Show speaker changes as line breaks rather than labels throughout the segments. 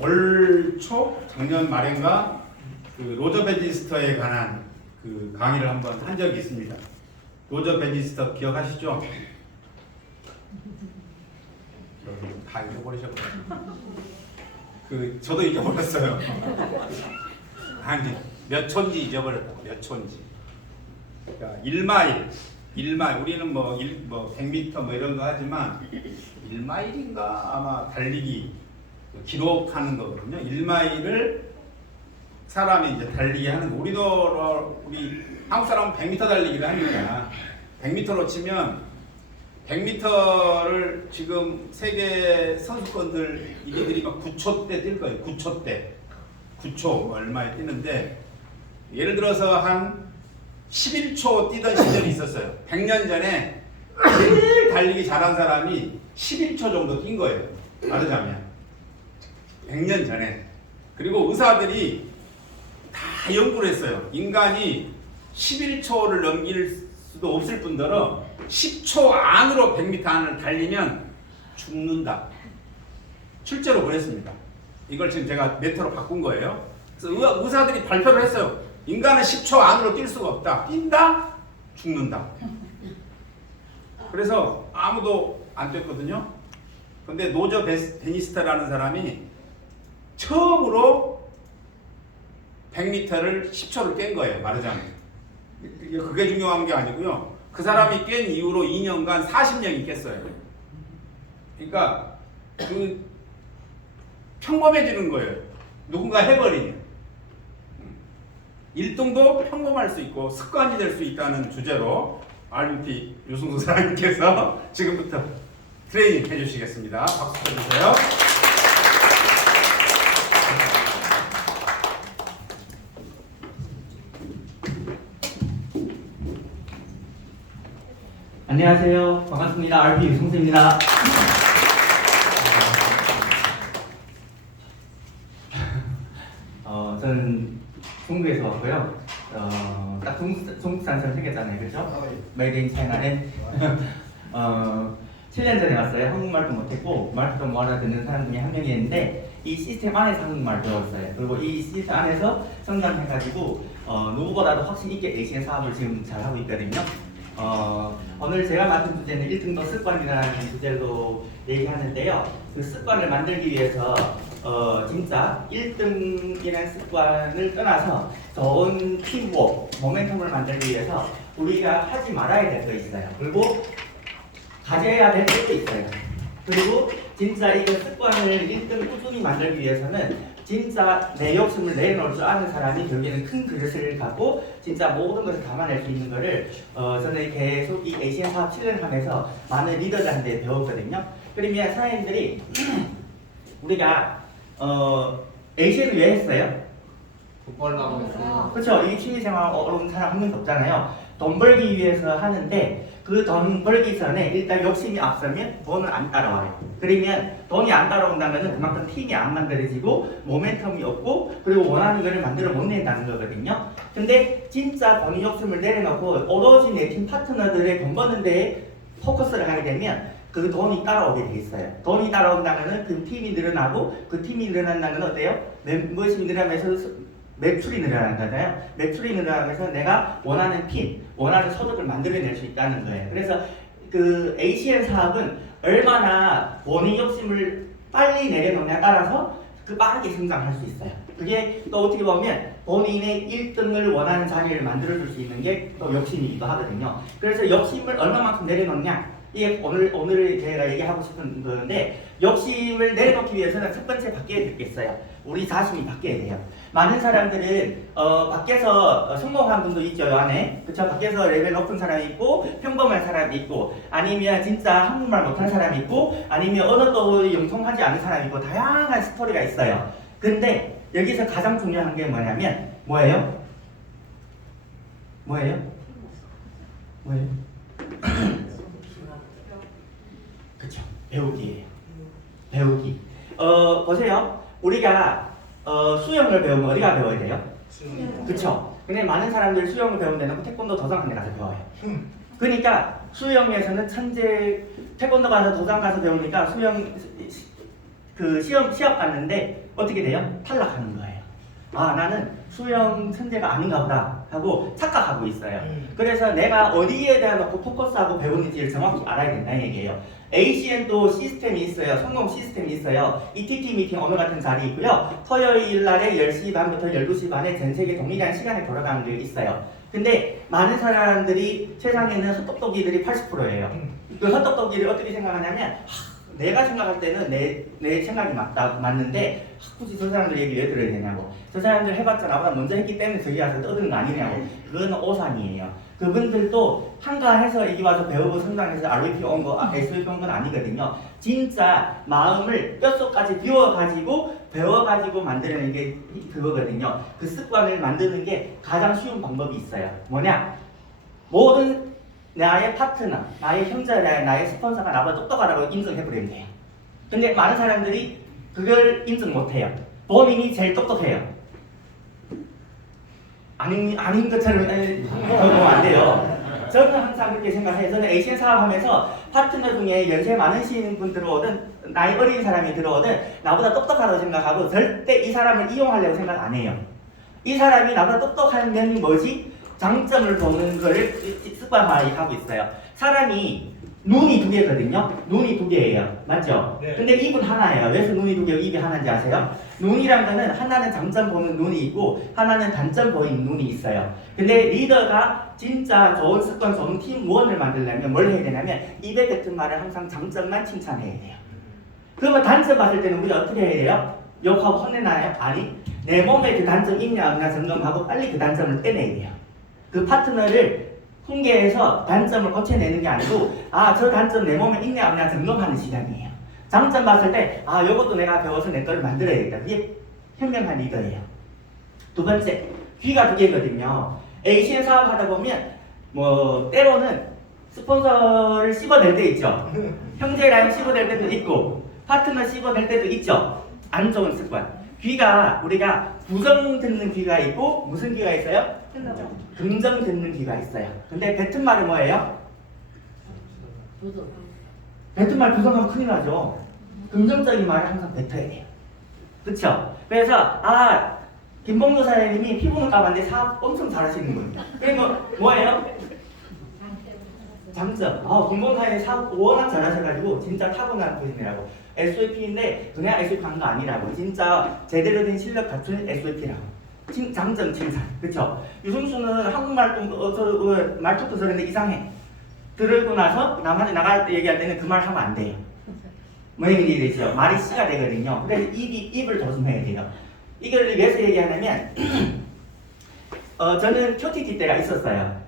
올 초 작년 말인가 그 로저 베지스터에 관한 그 강의를 한번 한 적이 있습니다. 로저 베지스터 기억하시죠? 다 잊어버리셨구나. 그 저도 잊어버렸어요. 아니 몇 촌지 잊어버렸다고 몇 촌지. 그러니까 1마일, 1마일 우리는 뭐, 1, 뭐 100m 뭐 이런 거 하지만 1마일인가 아마 달리기 기록하는 거거든요. 1마일을 사람이 이제 달리기 하는 거. 우리도 우리 한국 사람은 100m 달리기를 하니까 100m로 치면 100m를 지금 세계 선수권들 이들이 막 9초 때 뛸 거예요. 9초 때. 9초 뭐 얼마에 뛰는데 예를 들어서 한 11초 뛰던 시절이 있었어요. 100년 전에 제일 달리기 잘한 사람이 11초 정도 뛴 거예요. 말하자면. 100년 전에. 그리고 의사들이 다 연구를 했어요. 인간이 11초를 넘길 수도 없을 뿐더러 10초 안으로 100m 안을 달리면 죽는다. 실제로 그랬습니다. 이걸 지금 제가 메타로 바꾼 거예요. 그래서 의사, 의사들이 발표를 했어요. 인간은 10초 안으로 뛸 수가 없다. 뛴다? 죽는다. 그래서 아무도 안 뛰었거든요. 근데 노저 베니스타라는 사람이 처음으로 100m를 10초를 깬 거예요. 말하자면. 그게 중요한 게 아니고요. 그 사람이 깬 이후로 2년간 40명이 깼어요. 그러니까 그 평범해지는 거예요. 누군가 해버리면. 일동도 평범할 수 있고 습관이 될 수 있다는 주제로 RUT 유승수 사장님께서 지금부터 트레이닝 해주시겠습니다. 박수 쳐주세요.
안녕하세요. 반갑습니다. RP 유승수입니다. 어, 저는 중국에서 왔고요. 어, 딱 중국, 중국 산처럼 생겼잖아요. 그죠? 메이드 인 차이나는 어, 7년 전에 왔어요. 한국말도 못했고 말도 못 알아듣는 사람 중에 한 명이었는데 이 시스템 안에서 한국말 배웠어요. 그리고 이 시스템 안에서 성장해가지고 어, 누구보다도 확신 있게 ACN 사업을 지금 잘 하고 있거든요. 어, 오늘 제가 맡은 주제는 1등도 습관이라는 주제로 얘기하는데요. 그 습관을 만들기 위해서 어, 진짜 1등이라는 습관을 떠나서 좋은 팀워크, 모멘텀을 만들기 위해서 우리가 하지 말아야 될 거 있어요. 그리고 가져야 될 것도 있어요. 그리고 진짜 이거 습관을 1등 꾸준히 만들기 위해서는 진짜 내 욕심을 내려놓을 줄 아는 사람이 결국에는 큰 그릇을 갖고 진짜 모든 것을 담아낼 수 있는 거를 어, 저는 계속 이 ACN 사업 7년을 하면서 많은 리더들한테 배웠거든요. 그러면 사장님들이 우리가 어, ACN을 왜 했어요? 그렇죠. 이 취미생활 어려운 사람 한 명도 없잖아요. 돈 벌기 위해서 하는데 그 돈 벌기 전에 일단 욕심이 앞서면 돈은 안 따라와요. 그러면 돈이 안 따라온다면 그만큼 팀이 안 만들어지고 모멘텀이 없고 그리고 원하는 거를 만들어 못 낸다는 거거든요. 근데 진짜 돈이 욕심을 내려놓고 오로지 내 팀 파트너들의 돈 버는 데에 포커스를 하게 되면 그 돈이 따라오게 돼 있어요. 돈이 따라온다면은 그 팀이 늘어나고 그 팀이 늘어난다면 어때요? 멤버십이 늘어나면서 매출이 늘어난다잖아요. 매출이 늘어나면서 내가 원하는 핀, 원하는 소득을 만들어낼 수 있다는 거예요. 그래서 그 ACN 사업은 얼마나 본인 욕심을 빨리 내려놓냐에 따라서 그 빠르게 성장할 수 있어요. 그게 또 어떻게 보면 본인의 1등을 원하는 자리를 만들어줄 수 있는 게 또 욕심이기도 하거든요. 그래서 욕심을 얼마만큼 내려놓냐? 이게 오늘 오늘 제가 얘기하고 싶은 건데 욕심을 내려놓기 위해서는 첫 번째 바뀌어야 되겠어요. 우리 자신이 바뀌어야 돼요. 많은 사람들은 어, 밖에서 어, 성공한 분도 있죠 요 안에 그쵸 밖에서 레벨 높은 사람이 있고 평범한 사람이 있고 아니면 진짜 한국말 못하는 사람이 있고 아니면 언어도 영통하지 않은 사람이 있고 다양한 스토리가 있어요. 근데 여기서 가장 중요한 게 뭐냐면 뭐예요? 뭐예요? 뭐예요? 배우기예요. 배우기. 어 보세요. 우리가 어, 수영을 배우면 어디가 배워야 돼요? 그쵸? 근데 많은 사람들이 수영을 배우는 데는 태권도 도장 데 가서 배워요. 그러니까 수영에서는 천재 태권도 가서 도장 가서 배우니까 수영 그 시험 시합 갔는데 어떻게 돼요? 탈락하는 거예요. 아 나는 수영 천재가 아닌가 보다 하고 착각하고 있어요. 그래서 내가 어디에 대한 포커스하고 배우는지를 정확히 알아야 된다는 얘기예요. ACN도 시스템이 있어요. 성공 시스템이 있어요. ETT 미팅 오늘 같은 자리 있고요. 토요일 날에 10시 반부터 12시 반에 전 세계 동일한 시간에 돌아가는 게 있어요. 근데 많은 사람들이 세상에는 헛똑똑이들이 80%예요. 그 헛똑똑이를 어떻게 생각하냐면 하, 내가 생각할 때는 내, 내 생각이 맞다, 맞는데 하, 굳이 저 사람들 얘기 왜 들어야 되냐고. 저 사람들 해봤자 나보다 먼저 했기 때문에 저기 와서 떠드는 거 아니냐고. 그건 오산이에요. 그분들도 한가해서 여기 와서 배우고 성장해서 RVP 온 거, 아, SVP 온 건 아니거든요. 진짜 마음을 뼛속까지 비워가지고 배워가지고 만드는 게 그거거든요. 그 습관을 만드는 게 가장 쉬운 방법이 있어요. 뭐냐? 모든 나의 파트너, 나의 형제, 나의, 스폰서가 나보다 똑똑하다고 인정해버리면 돼요. 근데 많은 사람들이 그걸 인정 못해요. 본인이 제일 똑똑해요. 아닌, 아닌 것처럼 보면 안 돼요. 저는 항상 그렇게 생각해요. 저는 에이시안 사업하면서 파트너 중에 연세 많으신 분 들어오든 나이 어린 사람이 들어오든 나보다 똑똑하다고 생각하고 절대 이 사람을 이용하려고 생각 안 해요. 이 사람이 나보다 똑똑한 면이 뭐지? 장점을 보는 거를 습관화하고 있어요. 사람이 눈이 두 개거든요. 눈이 두 개예요. 맞죠?
네.
근데 입은 하나예요. 왜서 눈이 두 개고 입이 하나인지 아세요? 눈이란 거는 하나는 장점 보는 눈이 있고 하나는 단점 보이는 눈이 있어요. 근데 리더가 진짜 좋은 습관, 좋은 팀원을 만들려면 뭘 해야 되냐면 입에 뱉은 말을 항상 장점만 칭찬해야 돼요. 그러면 단점 봤을 때는 우리가 어떻게 해야 돼요? 욕하고 혼내나요? 아니 내 몸에 그 단점 있냐 없냐 점검하고 빨리 그 단점을 떼내야 돼요. 그 파트너를 훈계해서 단점을 고쳐내는 게 아니고 아 저 단점 내 몸에 있냐 없냐 점검하는 시간이에요. 장점 봤을 때 아 요것도 내가 배워서 내 거를 만들어야겠다. 그게 현명한 리더예요. 두 번째 귀가 두 개거든요. ACN 사업하다 보면 뭐 때로는 스폰서를 씹어낼 때 있죠. 형제 라인 씹어낼 때도 있고 파트너 씹어낼 때도 있죠. 안 좋은 습관. 귀가 우리가 부정 듣는 귀가 있고 무슨 귀가 있어요? 긍정 듣는 귀가 있어요. 근데 뱉은 말이 뭐예요? 뱉은 말 부정하면 큰일 나죠. 긍정적인 말을 항상 뱉어야 돼요. 그렇죠? 그래서 아 김봉도 사장님이 피부과 봤는데 사업 엄청 잘하시는 거예요. 그리고 뭐예요? 장점. 아, 공공사회 사업 워낙 잘하셔가지고 진짜 타고난 분이라고. SOP인데 그냥 SOP 한 거 아니라고. 진짜 제대로 된 실력 갖춘 SOP라고. 칭, 장점 칭찬. 그쵸? 유승수는 한국말 좀, 어, 저, 어, 말투도 저런데 이상해. 들고 나서 남한테 나갈 때 얘기할 때는 그 말 하면 안 돼요. 뭐 얘기 되죠? 말이 씨가 되거든요. 그래서 입이, 입을 조심해야 돼요. 이걸 왜서 얘기하냐면, 어, 저는 QTT 때가 있었어요.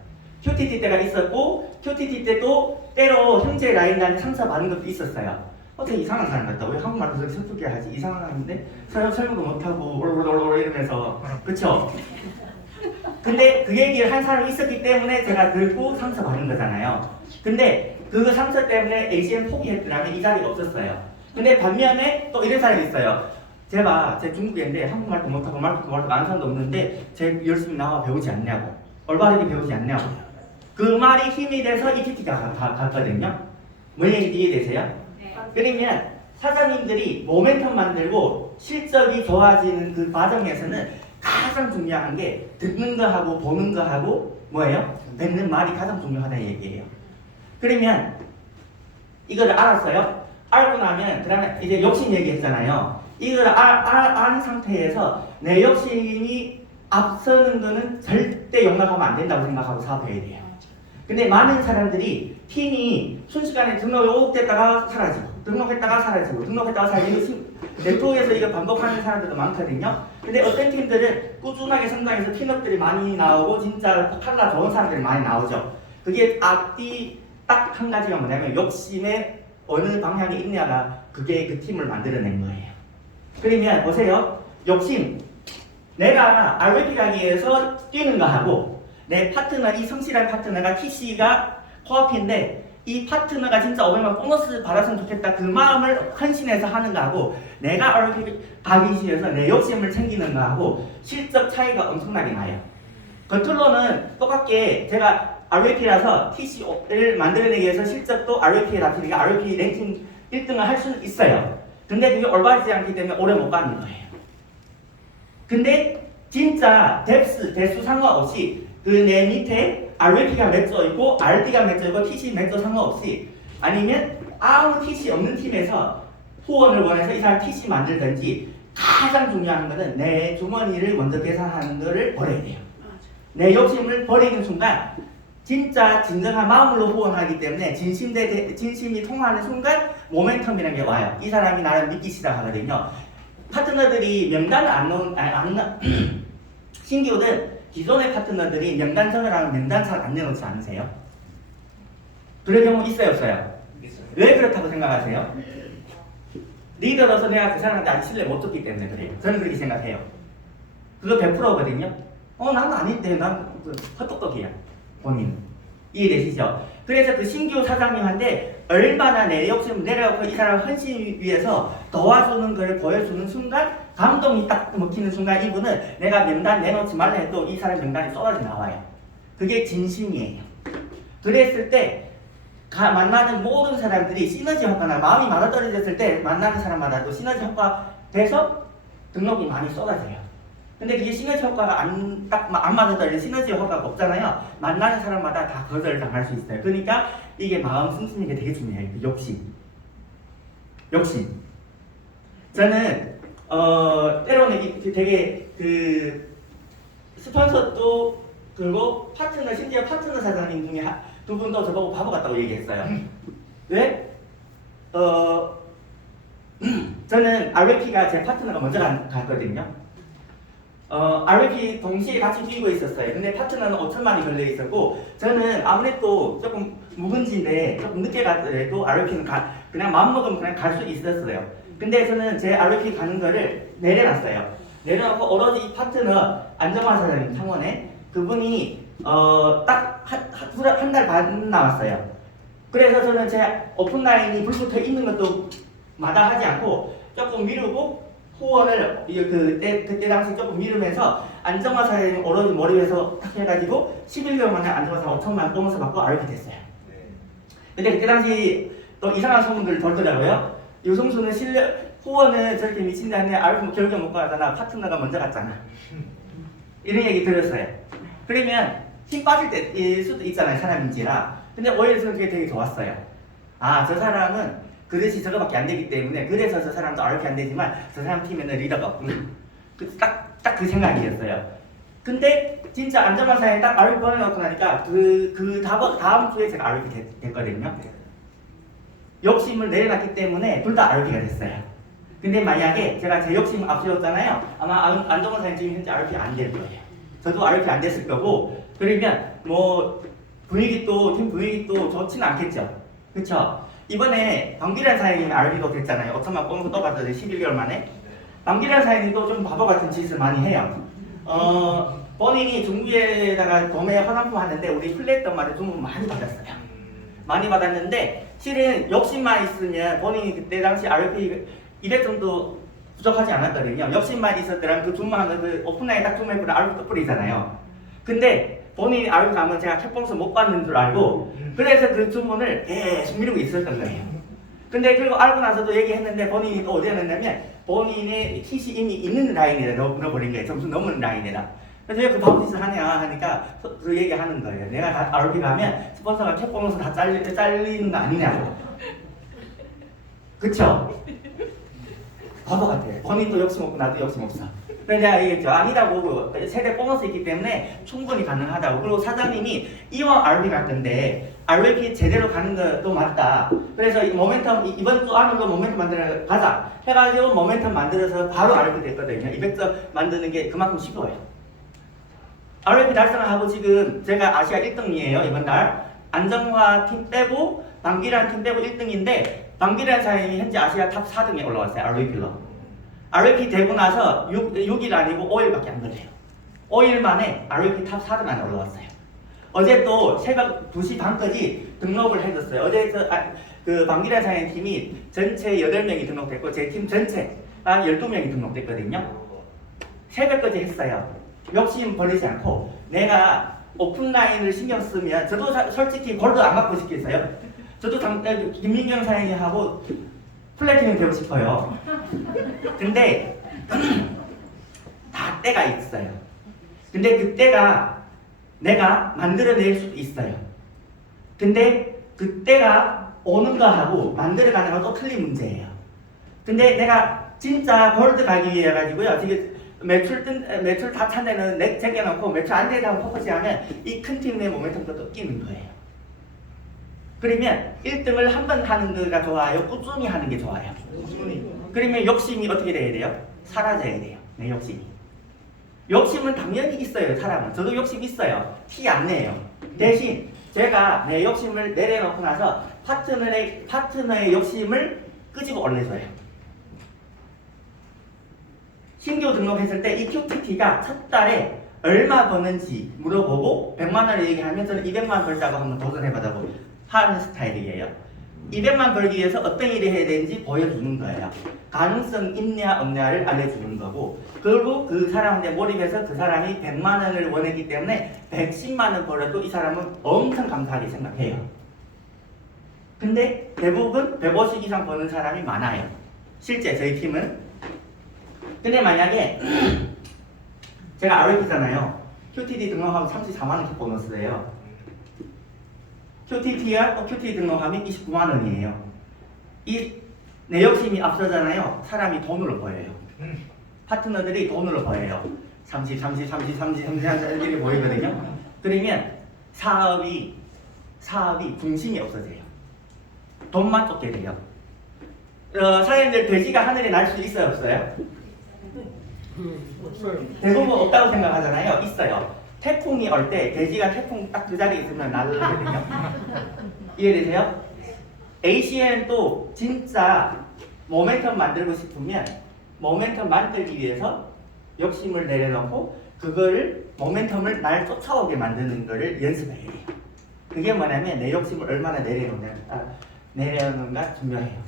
QTT 때가 있었고 QTT 때도 때로 형제 라인 간 상사 받은 것도 있었어요. 어떻게 이상한 사람 같다. 왜 한국말로 그렇게 슬프게 하지? 이상한 설명 설명도 못하고 올올올올 이러면서 그쵸? 근데 그 얘기를 한 사람이 있었기 때문에 제가 들고 상처 받은 거잖아요. 근데 그 상처 때문에 ACM 포기했더라면 이 자리가 없었어요. 근데 반면에 또 이런 사람이 있어요. 제가 제 중국인데 한국말도 못하고 말도 말도 아는 사람도 없는데 제 열심히 나와 배우지 않냐고 올바르게 배우지 않냐고 그 말이 힘이 돼서 ETT가 갔거든요. 뭔 얘기인지 이해되세요? 그러면 사장님들이 모멘텀 만들고 실적이 좋아지는 그 과정에서는 가장 중요한 게 듣는 거하고 보는 거하고 뭐예요? 뱉는 말이 가장 중요하다는 얘기예요. 그러면 이걸 알았어요? 알고 나면 그다음에 이제 욕심 얘기했잖아요. 이걸 알, 알, 안 상태에서 내 욕심이 앞서는 거는 절대 용납하면 안 된다고 생각하고 사업해야 돼요. 근데 많은 사람들이 팀이 순식간에 등록됐다가 사라지고 등록했다가 사라지고 등록했다가 사라지고 신- 네트워크에서 이거 반복하는 사람들도 많거든요. 근데 어떤 팀들은 꾸준하게 성장해서 팀업들이 많이 나오고 진짜 칼라 좋은 사람들이 많이 나오죠. 그게 앞뒤 딱 한 가지가 뭐냐면 욕심의 어느 방향에 있냐가 그게 그 팀을 만들어낸 거예요. 그러면 보세요. 욕심. 내가 RVP 가기에서 뛰는 거 하고 내 파트너 이 성실한 파트너가 TC가 코앞인데 이 파트너가 진짜 500만 보너스 받았으면 좋겠다 그 마음을 헌신해서 하는 거하고 내가 가기 싫어서 내 욕심을 챙기는 거하고 실적 차이가 엄청나게 나요. 겉으로는 똑같게 제가 RVP라서 TC를 만들어내기 위해서 실적도 RVP에 다 드리니까 RVP 랭킹 1등을 할 수는 있어요. 근데 그게 올바르지 않기 때문에 오래 못 가는 거예요. 근데 진짜 뎁스, 대수 상관없이 그 내 밑에 RVP가 맺혀 있고 RD가 맺혀 있고 TC 맺혀 상관없이 아니면 아무 TC 없는 팀에서 후원을 원해서 이 사람 TC 만들든지 가장 중요한 거는 내 주머니를 먼저 계산하는 거를 버려야 돼요. 내 욕심을 버리는 순간 진짜 진정한 마음으로 후원하기 때문에 진심 대 진심이 통하는 순간 모멘텀이라는 게 와요. 이 사람이 나를 믿기 시작하거든요. 파트너들이 명단을 안 넣은 아니, 안 넣, 신규든 기존의 파트너들이 명단 정을 명단 잘안 내놓지 않으세요? 그런 경우 있어요, 없어요? 왜 그렇다고 생각하세요? 리더로서 내가 그 사람한테 아직 신뢰 못 줬기 때문에 그래요. 저는 그렇게 생각해요. 그거 100%거든요. 어, 나는 아닌데, 난 그, 헛똑똑이야. 본인. 이해되시죠? 그래서 그 신규 사장님한테 얼마나 내 욕심 내려놓고 이 사람 헌신 위해서 도와주는 걸 보여주는 순간 감동이 딱 먹히는 순간 이분은 내가 명단 내놓지 말라 해도 이 사람 명단이 쏟아져 나와요. 그게 진심이에요. 그랬을 때 가, 만나는 모든 사람들이 시너지 효과나 마음이 맞아떨어졌을 때 만나는 사람마다도 시너지 효과 돼서 등록이 많이 쏟아져요. 근데 그게 시너지 효과가 안, 딱, 안 맞아떨어져 시너지 효과가 없잖아요. 만나는 사람마다 다 거절당할 수 있어요. 그러니까 이게 마음 씀씀이는 게 되게 중요해요. 그 욕심. 욕심. 저는, 어, 때로는 이- 되게 그, 스폰서도 그리고 파트너, 심지어 파트너 사장님 중에 한- 두 분도 저보고 바보 같다고 얘기했어요. 왜? 어, 저는 RVP가 제 파트너가 먼저 간- 갔거든요. 어, RVP 동시에 같이 뛰고 있었어요. 근데 파트너는 5천만이 걸려 있었고, 저는 아무래도 조금 묵은지인데 조금 늦게 가더라도 RVP는 가, 그냥 마음먹으면 그냥 갈 수 있었어요. 근데 저는 제 RVP 가는 거를 내려놨어요. 내려놓고 오로지 이 파트너 안정환 사장님 창원에 그분이 어, 딱한달 반 남았어요. 그래서 저는 제 오픈라인이 불붙어 있는 것도 마다하지 않고 조금 미루고 이- 그때 그때 당시 조금 미루면서 안정화 사장님 오로지 머리 위에서 탁 해가지고 11개월 만에 안정화 사장 5천만 원 보너스 받고 알게 됐어요. 근데 그때 당시 또 이상한 소문들 돌더라고요. 유성수는 실력 후원은 저렇게 미친다는데 알고 뭐 결국 못 가잖아. 파트너가 먼저 갔잖아. 이런 얘기 들었어요. 그러면 힘 빠질 때일 수도 있잖아요. 사람인지라. 근데 오히려 저는 그게 되게 좋았어요. 아, 저 사람은 그릇이 저거밖에 안 되기 때문에 그래서 저 사람도 어렵게 안 되지만 저 사람 팀에는 리더가 없구나. 그딱딱 그 생각이었어요. 근데 진짜 안전한 사람이 딱 RP 보내놓고 나니까 그, 그 다음, 다음 주에 제가 됐, 됐거든요. 욕심을 내려놨기 때문에 둘다 RP가 됐어요. 근데 만약에 제가 제 욕심 앞세웠잖아요. 아마 안- 안정원 사장님 지금 현재 RP 안 될 거예요. 저도 RP 안 됐을 거고 그러면 뭐 분위기도 팀 분위기도 좋지는 않겠죠. 그렇죠? 이번에 방기란 사장님이 RP도 됐잖아요. 5천만 보너스 또 받았는데 11개월 만에. 방기란 사장님도 좀 바보 같은 짓을 많이 해요. 어 본인이 중국에다가 도매 화장품 하는데 우리 플랫던 말에 주문 많이 받았어요. 많이 받았는데 실은 욕심만 있으면 본인이 그때 당시 RP 200 정도 부족하지 않았거든요. 욕심만 있었더라면 그 주문하는 그 오픈라인 딱 주문해보면 RP 또 뿌리잖아요. 근데 본인이 RP 가면 제가 캡봉서 못 받는 줄 알고 그래서 그 주문을 계속 미루고 있었던 거예요. 근데 그리고 알고 나서도 얘기했는데 본인이 또 어디에 넣냐면 본인의 킷이 이미 있는 라인에다 넣어- 넣어버린 거예요. 점수 넘는 라인에다. 그래서 왜 그 바운티스를 하냐 하니까 그- 그 얘기 하는 거예요. 내가 다 RP 가면 스폰서가 캡 보면서 다 잘리, 잘리는 거 아니냐고. 그쵸? 바보 같아. 본인도 욕심 없고 나도 욕심 없어. 내가 얘기했죠. 아니라고 그 세대 보너스 있기 때문에 충분히 가능하다고. 그리고 사장님이 이왕 RP 갈 건데 RP 제대로 가는 것도 맞다. 그래서 이 모멘텀 이- 이번 주 안으로 모멘텀 만들어 가자. 해가지고 모멘텀 만들어서 바로 RP 됐거든요. 200점 만드는 게 그만큼 쉬워요. RP 달성을 하고 지금 제가 아시아 1등이에요 이번 달. 안정화 팀 빼고 방기란 팀 빼고 1등인데 방기란 사람이 현재 아시아 탑 4등에 올라왔어요. RP로. RP 되고 나서 6, 6일 아니고 5일밖에 안 걸려요. 5일 만에 RP 탑 4등 안에 올라왔어요. 어제 또 새벽 2시 반까지 등록을 해줬어요. 어제 저, 아, 그 방기란 사장님 팀이 전체 8명이 등록됐고 제 팀 전체가 12명이 등록됐거든요. 새벽까지 했어요. 욕심 버리지 않고 내가 오픈라인을 신경 쓰면 저도 사- 솔직히 골드 안 받고 싶겠어요. 저도 당, 에, 김민경 사장님하고 플래티넘 되고 싶어요. 근데 다 때가 있어요. 근데 그 때가 내가 만들어낼 수도 있어요. 근데 그 때가 오는 거하고 만들어가는 건또 틀린 문제예요. 근데 내가 진짜 골드 가기 위해 가지고요. 매출 뜬 매출 다 찬 데는 내 제껴놓고 매출 안 되다 포커스하면 이 큰 팀의 모멘텀도 또 끼는 거예요. 그러면 1등을 한 번 하는 거가 좋아요? 꾸준히 하는 게 좋아요? 그러면 욕심이 어떻게 돼야 돼요? 사라져야 돼요. 내 욕심이. 욕심은 당연히 있어요, 사람은. 저도 욕심 있어요. 티 안 내요. 대신 제가 내 욕심을 내려놓고 나서 파트너의, 파트너의 욕심을 끄집어 올려줘요. 신규 등록했을 때이 QTT가 첫 달에 얼마 버는지 물어보고 100만 원을 얘기하면 저는 200만 벌자고 한번 도전해보자고 하는 스타일이에요. 200만 벌기 위해서 어떤 일을 해야 되는지 보여주는 거예요. 가능성 있냐 없냐를 알려주는 거고 그리고 그 사람한테 몰입해서 그 사람이 100만 원을 원했기 때문에 110만 원 벌어도 이 사람은 엄청 감사하게 생각해요. 근데 대부분 150 이상 버는 사람이 많아요. 실제 저희 팀은. 근데 만약에 제가 RF잖아요. QTD 등록하면 34만 원씩 보너스예요. QTT와 또 QT 등록하면 29만 원이에요. 이 내 욕심이 앞서잖아요. 사람이 돈으로 보여요. 파트너들이 돈으로 보여요. 30, 30, 30, 30, 30, 30 이렇게 보이거든요. 그러면 사업이 사업이 중심이 없어져요. 돈만 쫓게 돼요. 어, 사장님들 돼지가 하늘에 날 수 있어요, 없어요? 대부분 없다고 생각하잖아요. 있어요. 태풍이 올 때 돼지가 태풍 딱 그 자리에 있으면 날아가거든요. 이해되세요? ACN도 진짜 모멘텀 만들고 싶으면 모멘텀 만들기 위해서 욕심을 내려놓고 그거를 모멘텀을 날 쫓아오게 만드는 거를 연습해야 돼요. 그게 뭐냐면 내 욕심을 얼마나 내려놓냐, 아, 내려놓는가 중요해요.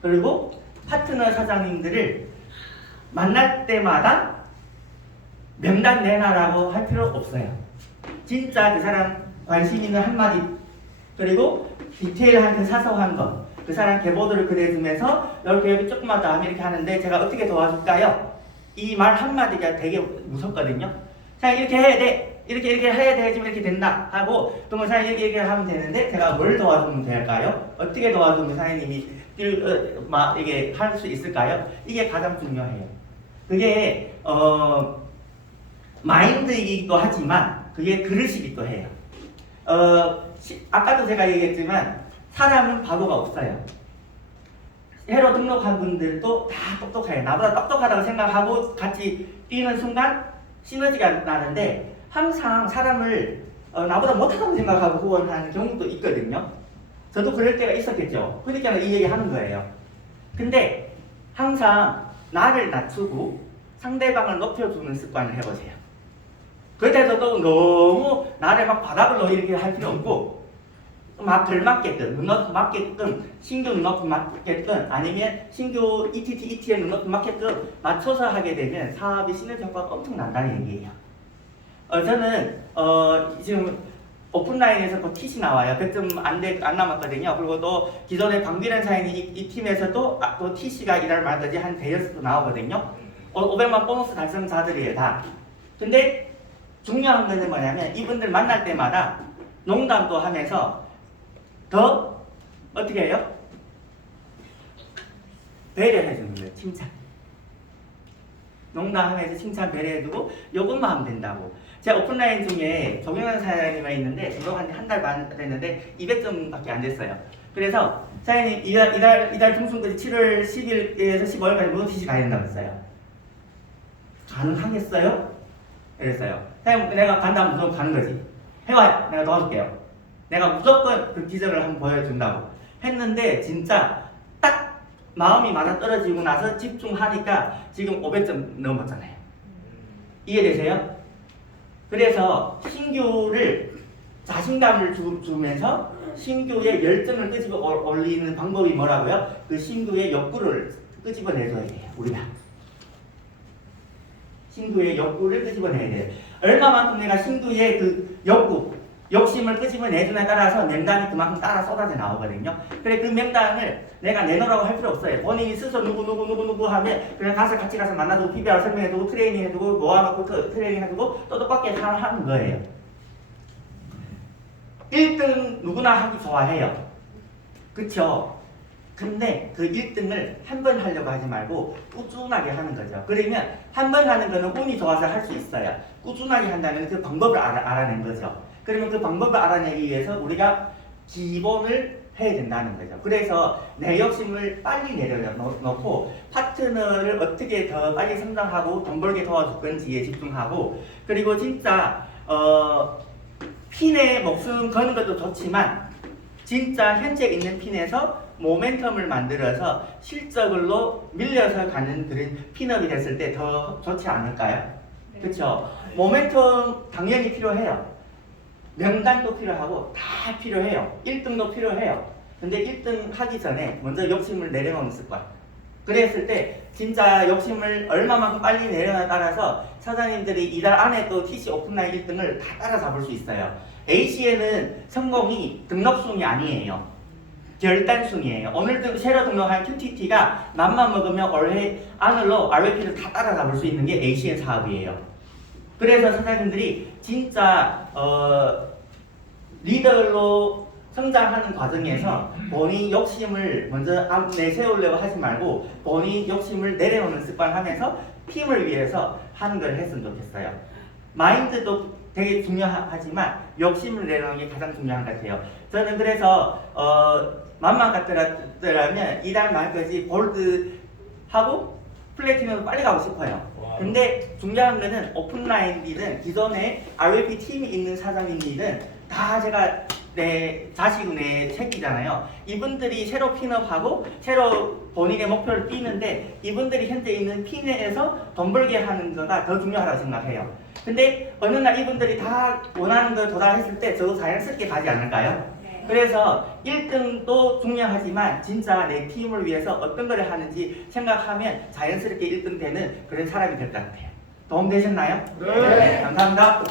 그리고 파트너 사장님들을 만날 때마다 명단 내놔라고 할 필요 없어요. 진짜 그 사람 관심 있는 한마디 그리고 디테일한 그 사소한 거. 그 사람 개보드를 그려주면서 이렇게 여기 조금만 더 이렇게 하는데 제가 어떻게 도와줄까요? 이 말 한마디가 되게 무섭거든요. 자 이렇게 해야 돼. 이렇게 이렇게 해야 돼야지만 이렇게 된다 하고 그러면 사장님 이렇게 이렇게 하면 되는데 제가 뭘 도와주면 될까요? 어떻게 도와주면 사장님이 일- 어, 막 이게 할 수 있을까요? 이게 가장 중요해요. 그게 어 마인드이기도 하지만 그게 그릇이기도 해요. 어, 시- 아까도 제가 얘기했지만 사람은 바보가 없어요. 해로 등록한 분들도 다 똑똑해요. 나보다 똑똑하다고 생각하고 같이 뛰는 순간 시너지가 나는데 항상 사람을 어, 나보다 못하다고 생각하고 후원하는 경우도 있거든요. 저도 그럴 때가 있었겠죠. 그러니까 이 얘기 하는 거예요. 근데 항상 나를 낮추고 상대방을 높여주는 습관을 해보세요. 그때도 너무 나를 막 넣어 이렇게 할 필요 없고 막 걸맞게끔 눈높이 맞게끔 신규 눈높이 맞게끔 아니면 신규 ETT, ETL 눈높이 맞게끔 맞춰서 하게 되면 사업이 시너지 효과가 엄청 난다는 얘기예요. 어, 저는 어, 지금 오픈라인에서 그 킷이 나와요. 100점 안, 돼, 안 남았거든요. 그리고 또 기존에 방비란 사인이 이, 이 팀에서도 아, 또 TC가 일할 만하지 한 대여섯도 나오거든요. 어, 500만 보너스 달성자들이에요, 다. 근데 중요한 것은 뭐냐면 이분들 만날 때마다 농담도 하면서 더 어떻게 해요? 배려해 주는 거예요. 칭찬. 농담하면서 칭찬 배려해주고 요것만 하면 된다고. 제 오픈라인 중에 정영환 사장님이 있는데 등록한 지한달 반 됐는데 200점밖에 안 됐어요. 그래서 사장님 이달 이달 이달 중순까지 7월 10일에서 15일까지 무너지시 가야 된다고 했어요. 가능하겠어요? 이랬어요. 사장님 내가 간다면 무조건 가는 거지. 해와 내가 도와줄게요. 내가 무조건 그 기적을 한번 보여준다고 했는데 진짜 딱 마음이 맞아 떨어지고 나서 집중하니까 지금 500점 넘었잖아요. 이해되세요? 그래서 신규를 자신감을 주, 주면서 신규의 열정을 끄집어 올- 올리는 방법이 뭐라고요? 그 신규의 욕구를 끄집어내줘야 돼요. 우리가. 신규의 욕구를 끄집어내야 돼요. 얼마만큼 내가 신규의 그 욕구, 욕심을 끄집어내주냐에 따라서 명단이 그만큼 따라 쏟아져 나오거든요. 그래 그 명단을 내가 내놓으라고 할 필요 없어요. 본인이 스스로 누구 누구 누구 누구 하면 그냥 가서 같이 가서 만나두고 PBR 설명해두고 트레이닝 해두고 모아놓고 트- 트레이닝 해두고 또 똑같게 하- 하는 거예요. 1등 누구나 하기 좋아해요. 그쵸? 근데 그 1등을 한 번 하려고 하지 말고 꾸준하게 하는 거죠. 그러면 한 번 하는 거는 운이 좋아서 할 수 있어요. 꾸준하게 한다면 그 방법을 알아, 알아 낸 거죠. 그러면 그 방법을 알아내기 위해서 우리가 기본을 해야 된다는 거죠. 그래서 내 욕심을 빨리 내려놓고 파트너를 어떻게 더 빨리 성장하고 돈 벌게 도와줄 건지에 집중하고 그리고 진짜 어 핀에 목숨 거는 것도 좋지만 진짜 현재 있는 핀에서 모멘텀을 만들어서 실적으로 밀려서 가는 그런 핀업이 됐을 때 더 좋지 않을까요? 그렇죠. 모멘텀 당연히 필요해요. 명단도 필요하고 다 필요해요. 1등도 필요해요. 근데 1등 하기 전에 먼저 욕심을 내려놓는 습관. 그랬을 때 진짜 욕심을 얼마만큼 빨리 내려놔 따라서 사장님들이 이달 안에 또 TC 오픈라인 1등을 다 따라잡을 수 있어요. AC에는 성공이 등록순이 아니에요. 결단순이에요. 오늘 등- 새로 등록한 QTT가 맘만 먹으면 올해 안으로 RVP를 다 따라잡을 수 있는 게 ACN 사업이에요. 그래서 사장님들이 진짜 어, 리더로 성장하는 과정에서 본인 욕심을 먼저 앞 내세우려고 하지 말고 본인 욕심을 내려놓는 습관 하면서 팀을 위해서 하는 걸 했으면 좋겠어요. 마인드도 되게 중요하지만 욕심을 내려놓는 게 가장 중요한 것 같아요. 저는 그래서 어, 맘만 같더라면 이달 말까지 볼드 하고 플래티넘 빨리 가고 싶어요. 근데 중요한 거는 오픈라인이든 기존에 RVP 팀이 있는 사장님이든 다 제가 내 자식 내 새끼잖아요. 이분들이 새로 핀업하고 새로 본인의 목표를 띄는데 이분들이 현재 있는 핀에서 돈 벌게 하는 거가 더 중요하다고 생각해요. 근데 어느 날 이분들이 다 원하는 걸 도달했을 때 저도 자연스럽게 가지 않을까요? 그래서 1등도 중요하지만 진짜 내 팀을 위해서 어떤 걸 하는지 생각하면 자연스럽게 1등 되는 그런 사람이 될 것 같아요. 도움 되셨나요?
네.
감사합니다.